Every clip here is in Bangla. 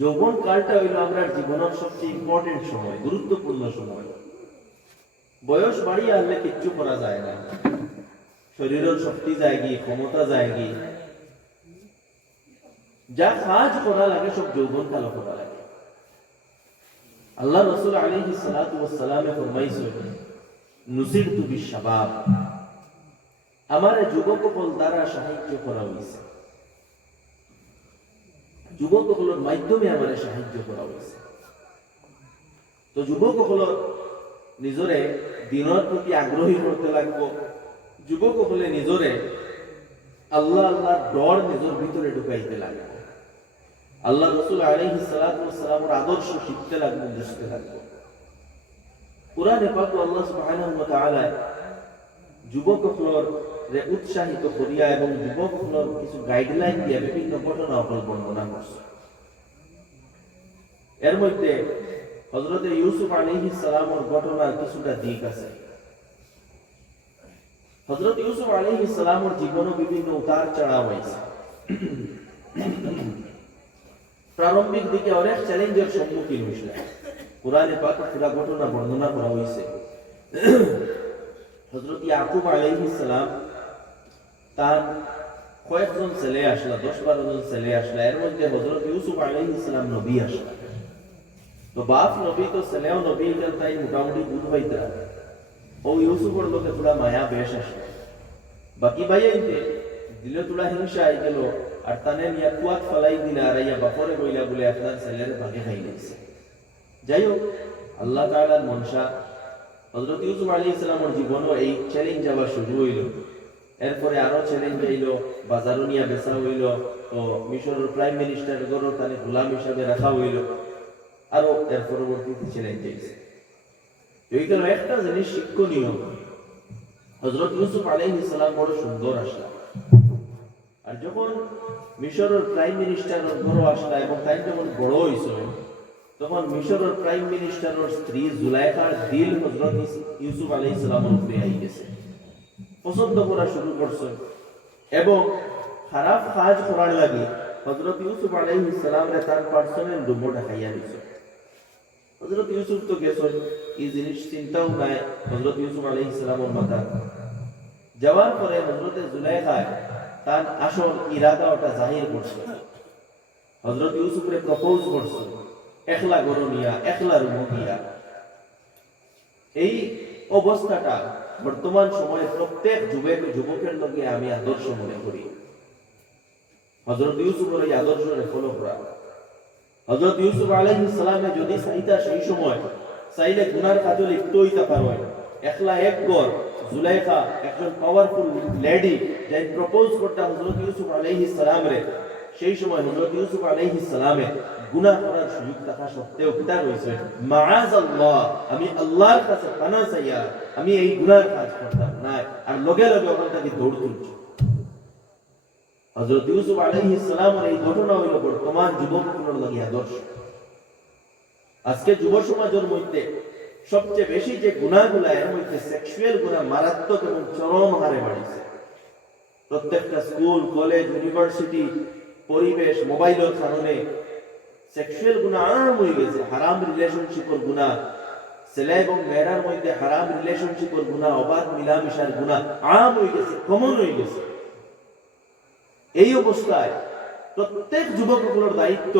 যৌবন কালটা হইল আমরা জীবনের সবচেয়ে ইম্পর্টেন্ট সময়, গুরুত্বপূর্ণ সময়। বয়স বাড়িয়ে আনলে কিচ্ছু করা যায় না। শরীরের শক্তি যায়গি ক্ষমতা যায়গি যা কাজ করা লাগে, সব যৌবন কালো করা লাগে। আল্লাহ রসুল সালাতু ওয়াসসালামে ফরমাইছে নুসিরতু বিশাবাব আমার যুবক সকল দ্বারা সাহায্য করা হয়েছে যুবক সকলের মাধ্যমে আমার সাহায্য করা হয়েছে তো যুবক সকলের নিজরে দিনের প্রতি আগ্রহী করতে লাগবো। যুবক সকলে নিজরে আল্লাহ আল্লাহ ডর নিজের ভিতরে ঢুকাইতে লাগবে। আল্লাহ রসুল আলহি সালামের আদর্শ শিখতে লাগবো বুঝতে লাগবো। কোরআনে পাক আল্লাহ সুবহানাহু যুবক সকলের রে উৎসাহিত করিয়া এবং যুবক সকলের কিছু গাইডলাইন দিয়া বিভিন্ন ঘটনা বর্ণনা করছে। এর মধ্যে হযরতে ইউসুফ আলাইহিস সালামের ঘটনার কিছুটা দিক আছে। হযরত ইউসুফ আলাইহিস সালামের জীবনে বিভিন্ন উতার চড়াও হয়েছে। প্রারম্ভিক দিকে অনেক চ্যালেঞ্জের সম্মুখীন হয়েছিলেন। কোরআনে পাক ঘটনা বর্ণনা করা হয়েছে। হজরত ইয়াকুব আলাইহিস তার কয়েকজন ছেলে আসলা দশ বারো জন ছেলে আসলা। এর মধ্যে হজরত ইউসুফ আলাইহিস সালাম নবী আসলা। তো বাপ নবী তো ছেলেও নবী, এখান তাই মোটামুটি বুধ হইতা ও ইউসুফের লোকে তোরা মায়া বেশ আসলো। বাকি ভাইয়াইতে দিলে তোরা হিংসা আই গেল, আর তানে নিয়া কুয়াত ফলাই দিলা, আর ইয়া বাপরে বইলা বলে আপনার ছেলের ভাগে খাই যাই হোক, আল্লাহ তাআলার মনসা হযরত ইউসুফ আলাইহিস সালামের জীবনও এই চ্যালেঞ্জ আবার শুরু হইল। এরপরে আরও চ্যালেঞ্জ হইল বাজারও নিয়া বেচা হইল, তো মিশরের প্রাইম মিনিস্টার গরো তানে গোলাম হিসাবে রাখা হইল, আরও এর পরবর্তীতে চ্যালেঞ্জ হয়েছে এইখানে একটা জিনিস শিক্ষণীয় হজরত ইউসুফ আলাইহিস সালাম বড় সুন্দর আসলা। আর যখন মিশরের প্রাইম মিনিস্টার বড় আসলা এবং তাই যখন বড় হইছে তখন মিশরের প্রাইম মিনিস্টারের স্ত্রী জুলাইখার দিল হজরত ইউসুফ আলাইহিস সালামের উপরে আই গেছে। পছন্দ করা শুরু করছে। এবং খারাপ কাজ করার লাগে হজরত ইউসুফ আলাইহিস সালামরে তার পার্সোনাল রুমও দেখাইয়া দিছে। হজরত ইউসুফ তো গেছেন, এই জিনিস চিন্তাও নাই হজরত ইউসুফ আলাইহিস ইসলামের মাথা। যাওয়ার পরে হজরতে জুলাইখায় তার আসল ইরাদা ওটা জাহির করছে। হজরত ইউসুফরে প্রপোজ করছে। একলা গরু নিয়া একলা রুম নিয়া এই অবস্থাটা বর্তমান সময়ে প্রত্যেক যুবক, যুবকের লগে আমি আদর্শ মনে করি। হজরত ইউসুফের এই আদর্শরে ফলো করা। হজরত ইউসুফ আলাইহিস সালামে যদি চাইতা সেই সময়, চাইলে গুনার কাজে লিপ্ত হইতে পারো একলা এক গর জুলাইখা একজন পাওয়ারফুল লেডি যাই প্রপোজ করতে হজরত ইউসুফ আলাইহিস সালাম রে সেই সময় হজরত ইউসুফ আলাইহিস সালামে গুনাহ করার সুযোগ থাকা সত্ত্বেও পিতা রয়েছে। মাআজ আল্লাহ আমি আল্লাহর কাছে পানা চাইয়া আমি এই গুনার কাজ করতাম না আর লগে লগে ওখান থেকে দৌড় তুলছি। হযরত ইউসুফ আলাইহিস সালামের এই ঘটনা হইল বর্তমান যুবকগুলোর লাগি আদর্শ। আজকে যুব সমাজের মধ্যে সবচেয়ে বেশি যে গুণাগুলা এর মধ্যে সেক্সুয়াল গুণা মারাত্মক এবং চরম হারে বাড়িছে। প্রত্যেকটা স্কুল, কলেজ ইউনিভার্সিটি পরিবেশ, মোবাইলের কারণে সেক্সুয়াল গুণা আরাম হয়ে গেছে, হারাম রিলেশনশিপের গুণা। ছেলে এবং মেয়েরার মধ্যে হারাম রিলেশনশিপের গুণা, অবাধ মিলামিশার গুণা আম হয়ে গেছে কমন হয়ে গেছে। এই অবস্থায় প্রত্যেক যুবকগুলোর দায়িত্ব,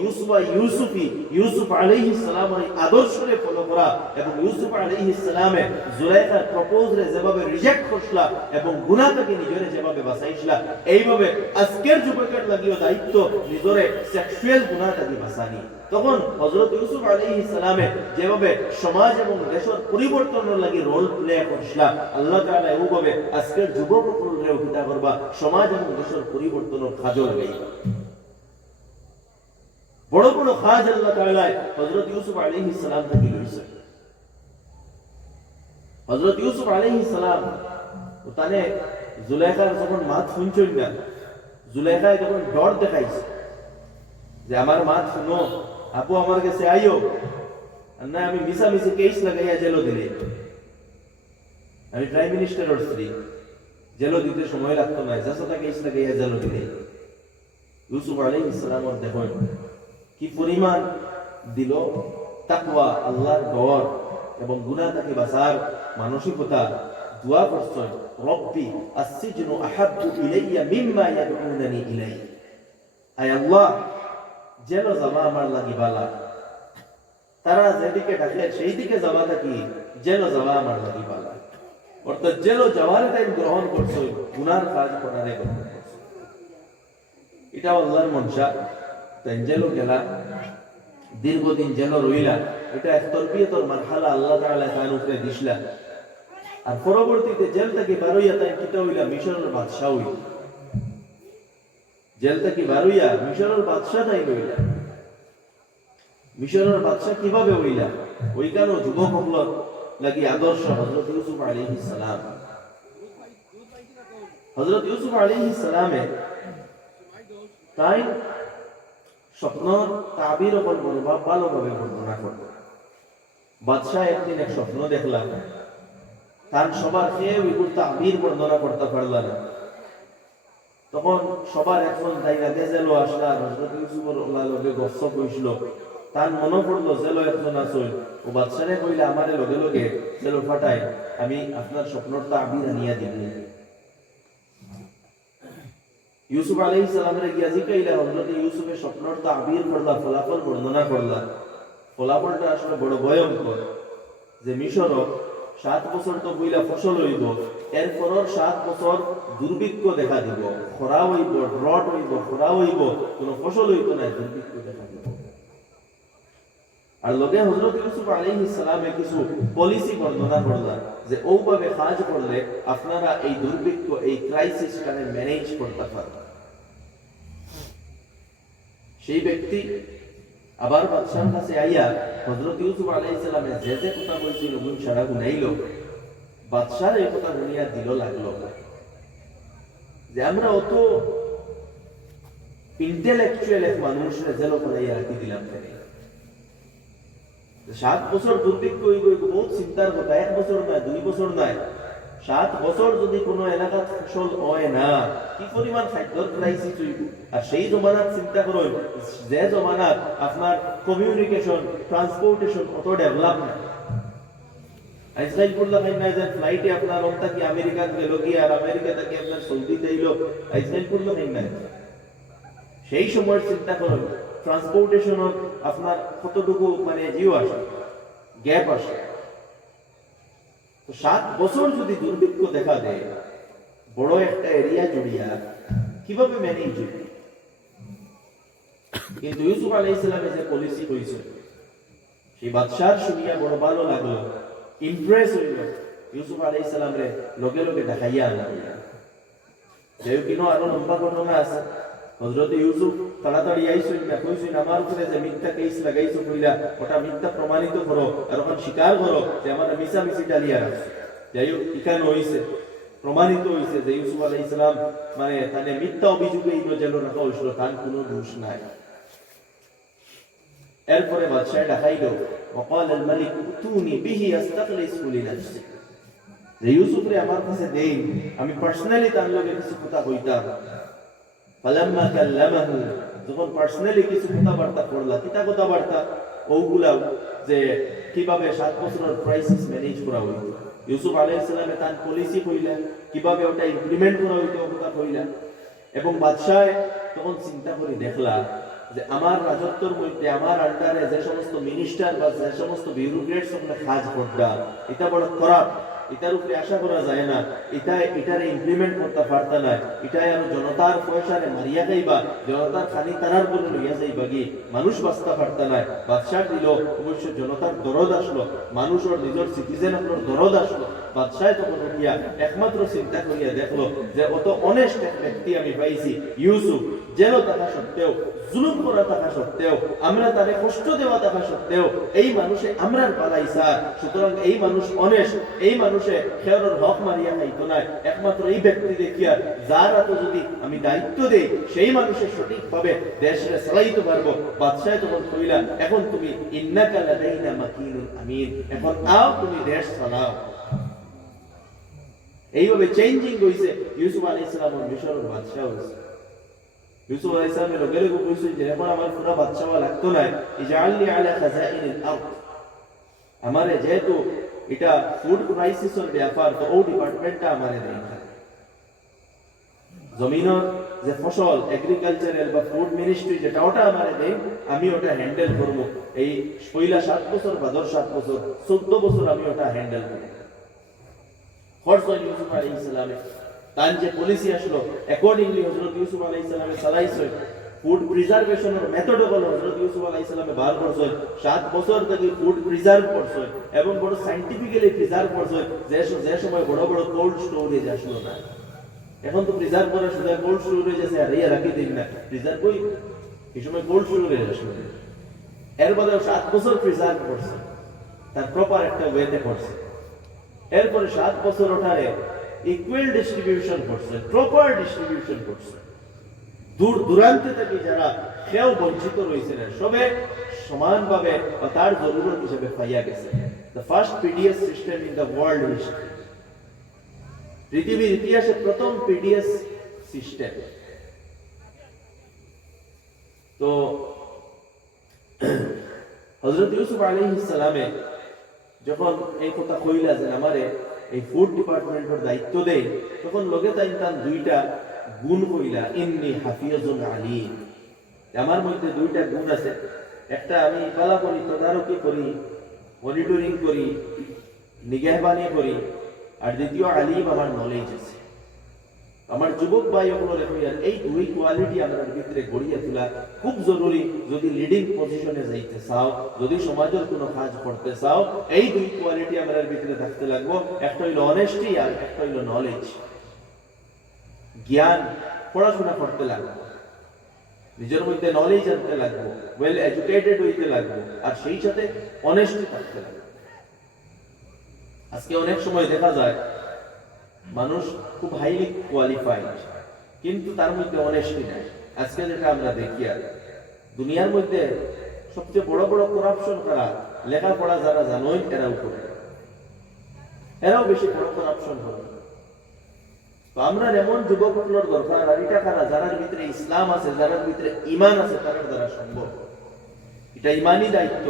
ইউসুফ ইউসুফি, ইউসুফ আলাইহিস সালামের আদর্শরে ফলো করা এবং ইউসুফ আলাইহিস সালামে জুলাইখার প্রপোজরে যেভাবে রিজেক্ট করছিলা এবং গুনাহ থেকে যেভাবে বাঁচাইছলা, এইভাবে আজকের যুবকের লাগিও দায়িত্ব নিজরে সেক্সুয়াল গুনাহ থেকে তখন হজরত ইউসুফ আলাইহিস সালামে যেভাবে সমাজ এবং দেশের পরিবর্তনের লাগি রোল প্লে করছলা, আল্লাহ তাআলা এইভাবে আজকের যুবকগুলোরে উঠিতা করবা, সমাজ এবং দেশের পরিবর্তনের কাজে লাগাইবা বড় বড় কাজ আল্লাহ তাআলা হযরত ইউসুফ আলাইহিস সালাম থেকে লইছে। হযরত ইউসুফ আলাইহিস সালাম, তানে জুলাইখার যখন মাত শুনছই না, জুলাইখায় যখন ডর দেখাইছে যে, আমার মাত শুনো। আপু আমার কাছে আইও। না, আমি মিশা মিশি কেস লাগাইয়া জেলো দিলে আমি প্রাইম মিনিস্টারের স্ত্রী। জেলো দিতে সময় লাগতো না যাসাটা কেস লাগাইয়া জেলো দিলে ইউসুফ আলাইহিস সালাম দেখেন, কি পরিমাণ দিল তাকওয়া, আল্লাহর ডর এবং গুনাহ থেকে বাঁচার মানসিকতা। দোয়া করছেন, রব্বি আসসিজনু আহাব্বু ইলাইয়া মিম্মা ইয়াদউনানি ইলাই আয় আল্লাহ যেন আমার তারা যেদিকে সেই দিকে যাওয়া থাকি যেন যাওয়া আমার অর্থাৎ যেন যাওয়ার টাইম গ্রহণ করছ গুনার কাজ করারে গ্রহণ করছ এটা আল্লাহর মনসা তাই জেলো গেলা দীর্ঘদিন জেল রইলা এটা এক তরবিয়তর মারহালা আল্লাহ তাআলা তার উপরে দিছলা। আর পরবর্তীতে জেল থেকে বারইয়া তাই কিতা হইলা মিশরের বাদশাহ হইল জেল থেকে বারইয়া? মিশরের বাদশাহ তাই হইলা মিশরের বাদশাহ কীভাবে হইলা? ওই ওইখানে যুবক হল লাগি আদর্শ হজরত ইউসুফ আলাইহিস সালাম। হজরত ইউসুফ আলাইহিস সালামে তাই স্বপ্নর তাবির ওপর বলবা ভালোভাবে বর্ণনা করবে বাদশাহ একদিন এক স্বপ্ন দেখলাম। তার সবার এগুলো তাবির বর্ণনা করতে পারল না। তখন সবার এখন জায়গা দিয়ে জেলো আসলা হজরত ইউসুফর লগে গস্ত কইছিল তার মনে পড়ল জেলো একজন আসল ও বাদশারে কইলে আমারে লগে লগে জেলো ফাটাই আমি আপনার স্বপ্নর তাবির আনিয়া দিব। ইউসুফ আলাইহিস সালামের গিয়া জিকাইলা হযরত ইউসুফের স্বপ্নর তাবির করলা, ফলাফল বর্ণনা করলা। ফলাফলটা আসলে বড় ভয়ঙ্কর। যে মিশর সাত বছর তো বইলা ফসল হইব। এরপর সাত বছর দুর্ভিক্ষ দেখা দিব, খরা হইব, ড্রট হইব খরা হইব, কোনো ফসল হইব না দুর্ভিক্ষ দেখা দিব। আর লগে হজরত ইউসুফ আলাইহিস সালামে কিছু পলিসি বর্ণনা করলা যে ওভাবে কাজ করলে আপনারা এই দুর্ভিক্ষ, এই ক্রাইসিসটাকে ম্যানেজ করতে পারবেন। সেই ব্যক্তি আবার বাদশার কাছে আইয়া হজরত ইউসুফ আলাইহিস সালামে যে যে কথা বলছিল গুণ সারা গুনাইল বাদশার এই কথা শুনিয়া দিল লাগল। না যে আমরা অত ইন্টেলেকচুয়াল এক মানুষ রেজেল করাইয়া রাখি দিলাম সাত বছর দুর্ভিক্ষ হইব বহুত চিন্তার কথা। এক বছর নয়, দুই বছর নয়। সাত বছর যদি কোনো এলাকা ফসল হয় না, কি পরিমাণ খাদ্যর ক্রাইসিস হইব? আর সেই জমানাত চিন্তা করো যে জমানাত আপনার কমিউনিকেশন ট্রান্সপোর্টেশন অত ডেভেলপ না যে ফ্লাইটে আপনার কি গেল কি? আর আমেরিকা থেকে আপনার না সেই সময়ের চিন্তা করুন। ট্রান্সপোর্টেশন আপনার কতটুকু মানে জিও আসে, গ্যাপ আসে। তো সাত বছর যদি দুর্ভিক্ষ দেখা দেয়, বড় একটা এরিয়া জুড়িয়া কীভাবে ম্যানেজ হবে? কিন্তু ইউসুফ আলাই ইসলামে যে পলিসি হয়েছে, সেই বাদশার শুনিয়া বড় ভালো লাগল। ইমপ্রেস হইল ইউসুফ আলাই ইসলামরে লগে লগে দেখাইয়া আনা যেও কিনো আরও লম্বা ঘটনা আছে। হজরত ইউসুফ তাড়াতাড়ি আইসুন না কইসুন আমার উপরে যে মিথ্যা কেস লাগাইছো কইলা ওটা মিথ্যা প্রমাণিত করো, আর ওখানে স্বীকার করো যে আমার মিশা মিশি ডালিয়া রাখছো। যাই হোক ইকান হইছে, প্রমাণিত হইছে যে ইউসুফ আলাইহিস ইসলাম মানে তানে মিথ্যা অভিযোগে এই জেল রাখা হয়েছিল, তার কোনো দোষ নাই। এরপরে বাদশাহ ডাকাইল وقال الملك ائتوني به استخلصه لنفسي যে ইউসুফ রে আমার কাছে দেই আমি পার্সোনালি তার লগে কিছু কথা কইতাম ফালাম্মা কাল্লামাহু যখন পার্সোনালি কিছু কথাবার্তা করলা কিতা কথাবার্তা ওগুলা যে কিভাবে সাত বছরের ক্রাইসিস ম্যানেজ করা হইত ইউসুফ আলাইহিস সালামে তার পলিসি কইলা কিভাবে ওটা ইমপ্লিমেন্ট করা হইত কথা কইলা এবং বাদশাহ তখন চিন্তা করে দেখলা যে আমার রাজত্বর মধ্যে, আমার আন্ডারে যে সমস্ত মিনিস্টার বা যে সমস্ত বিউরোক্রেটস ওখানে কাজ করতা এটা বড় খারাপ। এটার উপরে আশা করা যায় না। এটা, এটারে ইমপ্লিমেন্ট করতে পারতা না। এটাই আর জনতার পয়সারে মারিয়া যাইবা জনতার খানি তারার বলে লইয়া যাইবা কি? মানুষ বাঁচতে পারতা না। বাদশাহ দিল অবশ্য জনতার দরদ আসলো। মানুষ ওর নিজের সিটিজেন আপনার দরদ আসলো। বাদশাহ তখন উঠিয়া একমাত্র চিন্তা করিয়া দেখল যে অত অনেস্ট এক ব্যক্তি আমি পাইছি, ইউসুফ। জেল থাকা সত্ত্বেও জুলুম করা থাকা সত্ত্বেও, আমরা তারে কষ্ট দেওয়া থাকা সত্ত্বেও, এই মানুষে আমরার পালাইছা সুতরাং এই মানুষ অনেস্ট এই মানুষে খেয়রের হক মারিয়া খাইতো না একমাত্র এই ব্যক্তি দেখিয়া যার এত যদি আমি দায়িত্ব দেই, সেই মানুষের সঠিকভাবে দেশে চালাইতে পারব বাদশাহ তখন কইলা এখন তুমি ইন্নাকা লাদাইনা মাকিনুল আমিন। এখন আও তুমি দেশ চালাও। এইভাবে চেঞ্জিং হইছে ইউসুফ আলাইহিস সালাম মিশরের বাদশাহ হইছে ইউসুফ কইছে যে এখন আমার বাদশাহ লাগতো না আলা আমারে যেহেতু এটা ফুড ক্রাইসিসের ব্যাপার তো ডিপার্টমেন্টটা আমারে জমিনের যে ফসল এগ্রিকালচারাল বা ফুড মিনিস্ট্রি যেটা ওটা আমারে দেয় আমি ওটা হ্যান্ডেল করব এই পয়লা সাত বছর বা দশ সাত বছর চোদ্দ বছর আমি ওটা হ্যান্ডেল করব খরচ ইউসুফ আলী ইসলামে তার যে পলিসি আসলো অ্যাকর্ডিংলি হজরত ইউসুফ আলী ইসলামে চালাইছ ফুড প্রিজার্ভেশনের মেথড হলো হজরত ইউসুফ আলী ইসলামে বার করছে সাত বছর থেকে ফুড প্রিজার্ভ করছে এবং বড় সাইন্টিফিক্যালি প্রিজার্ভ করছে যে যে সময় বড় বড় কোল্ড স্টোরেজ আসলো না। এখন তো প্রিজার্ভ করে শুধু কোল্ড স্টোরেজ আছে, আর ইয়া রাখি দিন না। প্রিজার্ভ কই? এই সময় কোল্ড স্টোরেজ আসলো এর বাদে সাত বছর প্রিজার্ভ করছে। তার প্রপার একটা ওয়েতে করছে। এরপরে সাত বছর ওঠারে ইকুয়াল ডিস্ট্রিবিউশন করছে প্রপার ডিস্ট্রিবিউশন করছে। দূর দূরান্ত থেকে যারা কেউ বঞ্চিত রয়েছে না, সবে সমানভাবে বা তার জরুরত হিসেবে পাইয়া গেছে। The first PDS system in the world history পৃথিবীর ইতিহাসে প্রথম পিডিএস সিস্টেম তো হজরত ইউসুফ আলাইহিস সালামে যখন এই কথা কইলা যে আমারে এই ফুড ডিপার্টমেন্টের দায়িত্ব দেয় তখন লগে তাই তার দুইটা গুণ কইলা, ইন্নি হাফিয়াজুন আলিম। আমার মধ্যে দুইটা গুণ আছে। একটা আমি পালা করি তদারকি করি মনিটরিং করি নিগাহবানি করি আর দ্বিতীয় আলিম আমার নলেজ আছে। আমার যুবক ভাই ওগুলো হইয়ার এই দুই কোয়ালিটি আমরা ভিতরে গড়িয়ে তোলা খুব জরুরি যদি লিডিং পজিশনে যাইতে চাও, যদি সমাজের কোনো কাজ করতে চাও, এই দুই কোয়ালিটি আমরা ভিতরে থাকতে লাগবো। একটা হইল অনেস্টি আর একটা হইল নলেজ জ্ঞান, পড়াশোনা করতে লাগবো। নিজের মধ্যে নলেজ আনতে লাগবো ওয়েল এডুকেটেড হইতে লাগবো, আর সেই সাথে অনেস্টি থাকতে লাগবে। আজকে অনেক সময় দেখা যায় মানুষ খুব হাইলি কোয়ালিফাইড কিন্তু তার মধ্যে অনেস্টি নাই। আজকে যেটা আমরা দেখি আর, দুনিয়ার মধ্যে সবচেয়ে বড় বড় করাপশন করা? লেখাপড়া যারা জানোই, এরাও করে। এরাও বেশি বড় করাপশন করে আমরা এমন যুবকগুলোর দরকার, আর এটা যারার ভিতরে ইসলাম আছে, যারার ভিতরে ইমান আছে, তাদের দ্বারা সম্ভব। এটা ইমানই দায়িত্ব।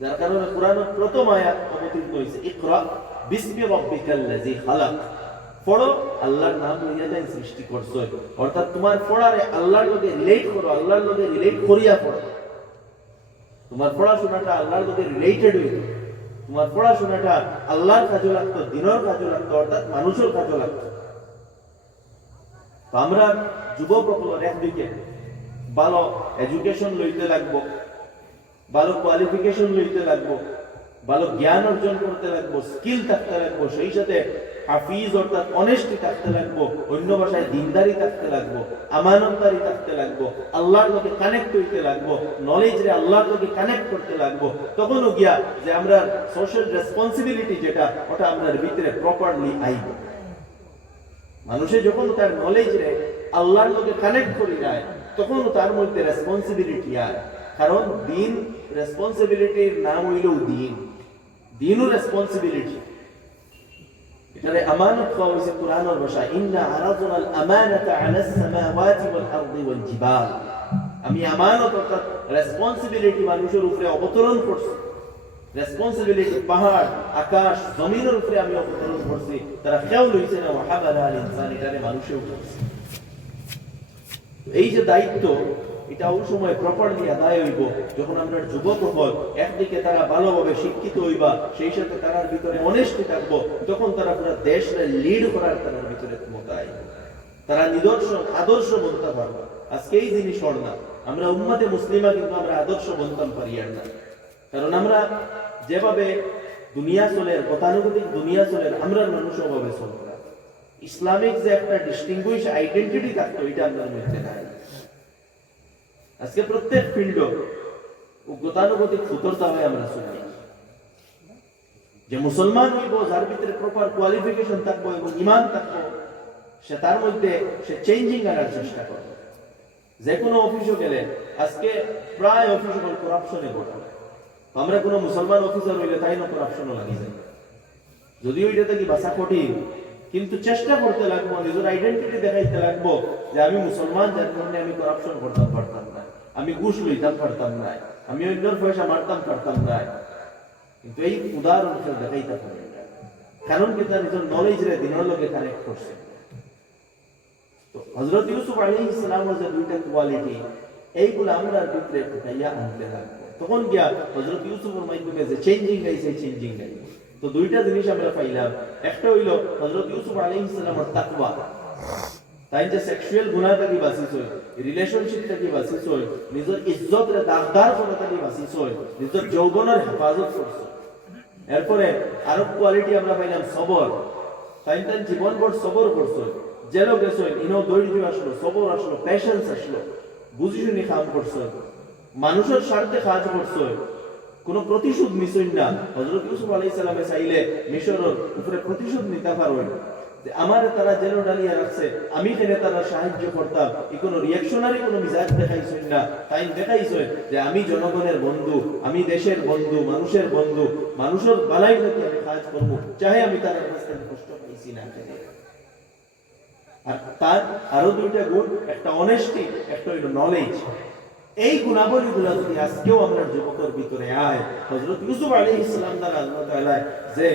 যার কারণে কোরআনের প্রথম আয়াত অবতীর্ণ হয়েছে, ইকরা। বিসমি রাব্বিকাল্লাযী খালাক। পড়ো, আল্লাহর নাম লইয়া যাই সৃষ্টি করছ অর্থাৎ তোমার পড়ারে আল্লাহর লগে রিলেট করো, আল্লাহর লগে রিলেট করিয়া পড়ো। তোমার পড়াশোনাটা আল্লাহর রিলেটেড হইত তোমার পড়াশোনাটা আল্লাহর কাজে লাগতো, দিনের কাজে লাগতো, অর্থাৎ মানুষের কাজে লাগতো। আমরা যুবক একদিকে ভালো এডুকেশন লইতে লাগবো, ভালো কোয়ালিফিকেশন লইতে লাগবো ভালো জ্ঞান অর্জন করতে লাগবো স্কিল থাকতে লাগবো, সেই সাথে হাফিজ অর্থাৎ অনেস্টি থাকতে লাগবো, অন্য ভাষায় দিনদারি থাকতে লাগবো, আমানতদারি থাকতে লাগবো, আল্লাহর লোকে কানেক্ট হইতে লাগবো নলেজ রে আল্লাহর লোকে কানেক্ট করতে লাগবো। তখনও গিয়া যে আমরা সোশ্যাল রেসপন্সিবিলিটি যেটা, ওটা আমাদের ভিতরে প্রপারলি আইব। মানুষে যখন তার নলেজ রে আল্লাহর লোকে কানেক্ট করি যায় তখন তার মধ্যে রেসপন্সিবিলিটি আয় কারণ দিন রেসপন্সিবিলিটির নাম হইল দিন। দিনও রেসপন্সিবিলিটি এটারে আমানত কোয়া হইছে কোরআনের ভাষা। ইন্না আরাদনা আল আমানাতা আলা সামাওয়াতি ওয়াল আরদি ওয়াল জিবাল আমি আমানত অর্থাৎ রেসপন্সিবিলিটি মানুষের উপরে অবতরণ করছি। রেসপন্সিবিলিটি পাহাড়, আকাশ, জমিনের উপরে আমি অবতরণ করছি। তারা কেউ লইছে না, ওয়াহাবালা আল ইনসান এটারে মানুষেও করছে এই যে দায়িত্ব এটা ওই সময় প্রপারলি আদায় হইব, যখন আমরা যুবক হল একদিকে তারা ভালোভাবে শিক্ষিত হইবা, সেই সাথে তারার ভিতরে অনেস্টি থাকব, তখন তারা পুরো দেশে লিড করার তারার ভিতরে ক্ষমতা তারা নিদর্শন, আদর্শ বলতে পারবে। আজকে এই জিনিস না, আমরা উম্মাতে মুসলিমা কিন্তু আমরা আদর্শ বলতাম পারি আর না। কারণ আমরা যেভাবে দুনিয়া চলে, গতানুগতিক দুনিয়া চলে আমরা মানুষ ওভাবে চলবো। ইসলামিক যে একটা ডিস্টিংগুইশ আইডেন্টিটি থাকতো, এটা আমাদের মধ্যে নাই। আজকে প্রত্যেক ফিল্ড গতানুগতিক সুতরতা হয়ে আমরা চলি যে মুসলমান হইব যার ভিতরে প্রপার কোয়ালিফিকেশন থাকব এবং ইমান থাকব, সে তার মধ্যে সে চেঞ্জিং আনার চেষ্টা করবে। যে কোনো অফিসও গেলে আজকে প্রায় অফিস করাপশনে গোটা আমরা কোনো মুসলমান অফিসার হইলে তাই না করাপশনও লাগি যায়? যদিও এটা থেকে বাসা কঠিন, কিন্তু চেষ্টা করতে লাগবো, নিজের আইডেন্টিটি দেখাইতে লাগবো যে আমি মুসলমান, যার কারণে আমি করাপশন করতাম পারতাম না। আমি ঘুষ লইতাম পারতাম না আমি অন্যর পয়সা মারতাম, পারতাম না কিন্তু এই উদাহরণ কেউ দেখাইতে পারে কারণ কি তার নিজের নলেজ রে, দিনের লগে কানেক্ট করছে। তো হজরত ইউসুফ আলী ইসলামের যে দুইটা কোয়ালিটি, এইগুলো আমরা ভিতরে ফুটাইয়া আনতে লাগবো। তখন গিয়া হজরত ইউসুফের মাধ্যমে যে চেঞ্জিং গাইছে চেঞ্জিং গাই তো দুইটা জিনিস আমরা পাইলাম। একটা হইল হজরত ইউসুফ আলী ইসলামের তাকওয়া। তাই যে সেক্সুয়াল গুণা থাকি বাঁচিছ রিলেশনশিপ থাকি বাঁচিছ নিজের ইজ্জত রে দাগদার করা থাকি বাঁচিছ নিজের যৌবনের হেফাজত করছ এরপরে আরও কোয়ালিটি আমরা পাইলাম সবর। তাই তাই জীবন ভর সবর করছ। জেলো গেছো ইনো ধৈর্য আসলো, সবর আসলো প্যাশন্স আসলো। বুঝি শুনি কাম করছ। মানুষের স্বার্থে কাজ করছ। কোনো প্রতিশোধ মিশইন না। হজরত ইউসুফ আলাইহিস সালামে চাইলে মিশরের উপরে প্রতিশোধ নিতে পারবেন। আমার তারা ডালিয়া রাখছে, আমি তারা সাহায্য করতাম। কোনো রিয়াকশনারি কোনো মিজাজ না? তাই যে আমি জনগণের বন্ধু, আমি দেশের বন্ধু, মানুষের বন্ধু, মানুষের বালাই আমি কাজ করব, চাহে আমি তার কাছ থেকে কষ্ট পাইছি না। আর তার আরও দুইটা গুণ, একটা অনেস্টি একটা নলেজ এই গুণাবলী গুলা যদি আজকেও আমরা যুবকের ভিতরে আয় হজরত ইউসুফ আলী ইসলাম দ্বারা আল্লাহ যে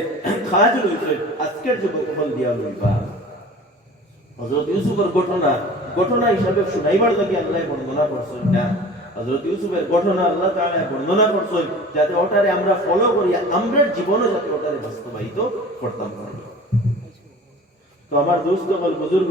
খাজ লইছে আজকের যুবক হল দিয়া লইবা হজরত ইউসুফের ঘটনা ঘটনা হিসাবে শুনাইবার লাগি আল্লাহ বর্ণনা করছেন না। হজরত ইউসুফের ঘটনা আল্লাহ তাআলা বর্ণনা করছেন যাতে ওটারে আমরা ফলো করি আমরা জীবনে যাতে ওটারে বাস্তবায়িত করতাম। তো আমার দোস্ত বল, বুজুর্গ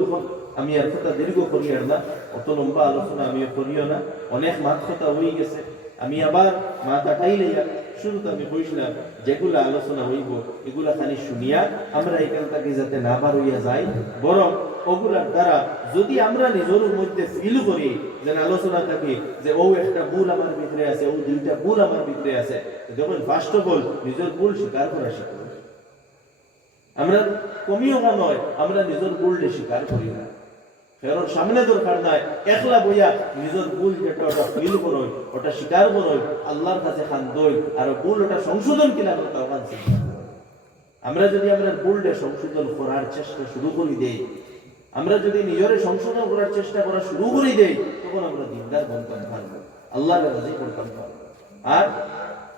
আমি আর কথা দীর্ঘ করি আর না, অত লম্বা আলোচনা আমি করিও না। অনেক মাত কথা হয়ে গেছে। আমি আবার মাথাটাই লইয়া শুরুতে আমি কইছিলাম, যেগুলা আলোচনা হইব, এগুলা খালি শুনিয়া আমরা এখান থেকে যাতে না বার হইয়া যাই, বরং ওগুলার দ্বারা যদি আমরা নিজের মধ্যে ফিল করি যে আলোচনা থাকি যে, ও, একটা ভুল আমার ভিতরে আছে, ও, দুইটা ভুল আমার ভিতরে আছে। দেখুন ফার্স্ট অফ অল নিজের ভুল স্বীকার করা শিখব আমরা কমিও নয়, আমরা নিজের ভুলটা স্বীকার করি না। কারণ সামনে দরকার নাই। একলা বইয়া নিজের ভুল যেটা ওটা ফিল ওটা স্বীকার আল্লাহর কাছে খান দই আর ভুল ওটা সংশোধন কিনা করতে আমরা যদি আমরা ভুলটা সংশোধন করার চেষ্টা শুরু করি দেই, আমরা যদি নিজের সংশোধন করার চেষ্টা করা শুরু করে দেই, তখন আমরা দিনদার বনতাম পারব করতাম আর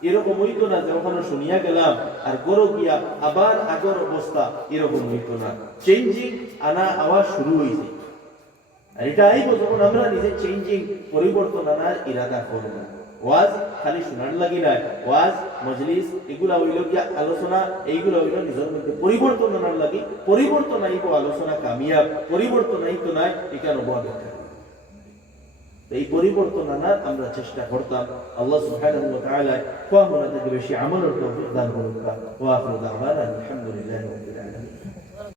এরকম হইতো না যে ওখানে শুনিয়া গেলাম, আর গরো গিয়া আবার আগর অবস্থা এরকম হইতো না। চেঞ্জিং আনা আওয়াজ শুরু হয়েছে আর এটা আইব যখন আমরা নিজে চেঞ্জিং পরিবর্তন আনার ইরাদা করব। ওয়াজ খালি শোনার লাগি নাই। ওয়াজ, মজলিস, এগুলা হইল আলোচনা, এইগুলা হইল নিজের মধ্যে পরিবর্তন আনার লাগি। পরিবর্তন আইব, আলোচনা কামিয়াব। পরিবর্তন আইতো নাই এখানে বড় এই পরিবর্তন আনার আমরা চেষ্টা করতাম। আল্লাহ সুবহানাহু ওয়া তাআলা কোয়া বেশি আমলের দান করুক। ওয়া